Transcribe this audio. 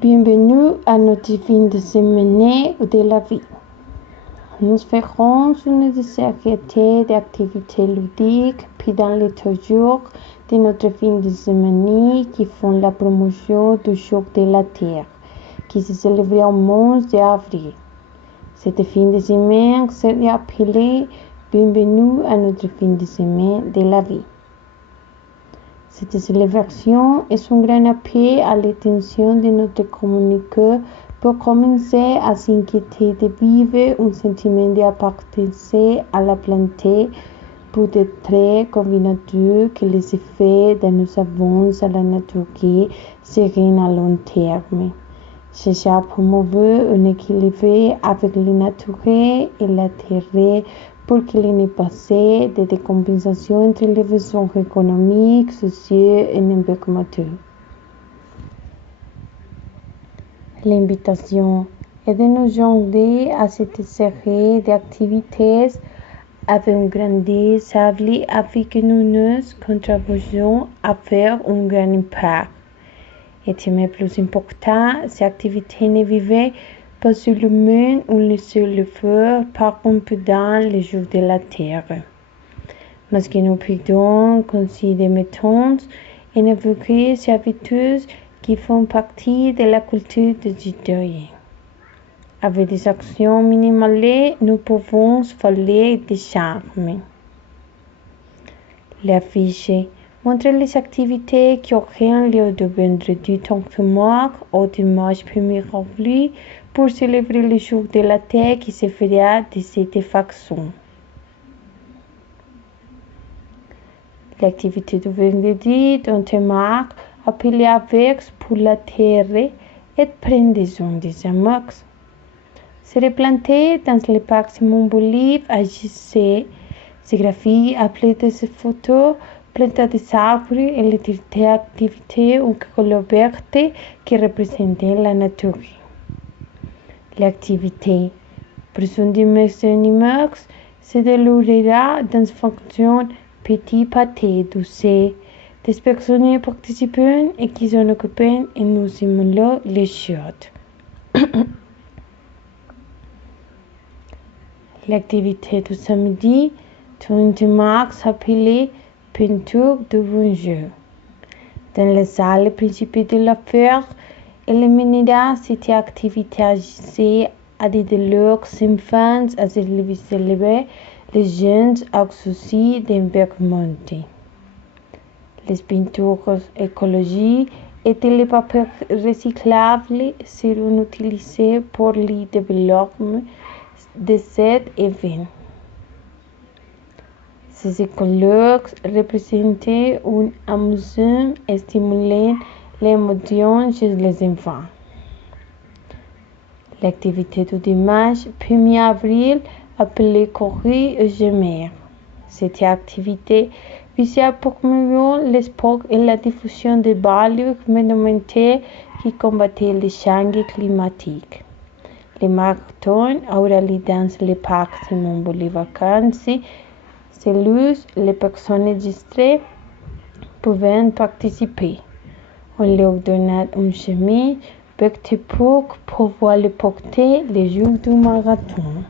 Bienvenue à notre fin de semaine de la vie. Nous ferons une série d'activités ludiques pendant les 3 jours de notre fin de semaine qui font la promotion du Jour de la Terre, qui se célèbre au mois d'avril. Cette fin de semaine sera appelée Bienvenue à notre fin de semaine de la vie. Cette célébration est un grand appel à l'attention de notre communauté pour commencer à s'inquiéter de vivre un sentiment d'appartenance à la planète pour être convaincu que les effets de nos avances à la nature seront à long terme. Chercher à promouvoir un équilibre avec la nature et la terre pour qu'il n'y ait pas de décompensation entre les besoins économiques, sociaux et environnementaux. L'invitation est de nous joindre à cette série d'activités avec un grand désir avec une contribution à faire un grand impact. Et le plus important, ces activités ne vivent pas seulement un seul effort par exemple dans les jours de la Terre, mais que nous pouvons considérer méthodes et évoquer ces habitudes qui font partie de la culture des citoyens. Avec des actions minimales, nous pouvons faire des charmes. L'affiche montre les activités qui auront lieu de vendredi 30 mars au dimanche 1er avril pour célébrer le jour de la Terre qui se fera de cette façon. L'activité du vendredi 30 mars appelée avec pour la Terre et prendre soin des amours. Se replanter dans le parc Simon Bolivar à JC, sérigraphie appelée des photos, planter des arbres et les activités ou couleurs vertes qui représentent la nature. L'activité Pression d'immersion animaux se déroulera dans une fonction petit pâté douce. Des personnes participent et qui s'en occupent et nous simulons les choses. L'activité du samedi 30 mars s'appelait Peinture de bonjour. Dans la salle principale de la fête, éliminera cette activité agissée à des leurs enfants à célébrer les jeunes soucis d'environnement. Les peintures écologiques et les papiers recyclables seront utilisés pour le développement de cet événement. Ces couleurs représentent un amusement et stimulent l'émotion chez les enfants. L'activité du dimanche 1er avril appelée Courir et Gémir. Cette activité vise à promouvoir le sport et la diffusion des valeurs fondamentales qui combattent le changement climatique. Le marathon aura lieu dans le parc Simon Bolivar Vacances. Les personnes distraites peuvent participer. On leur donne une chemise verte pour pouvoir le porter le jour du marathon.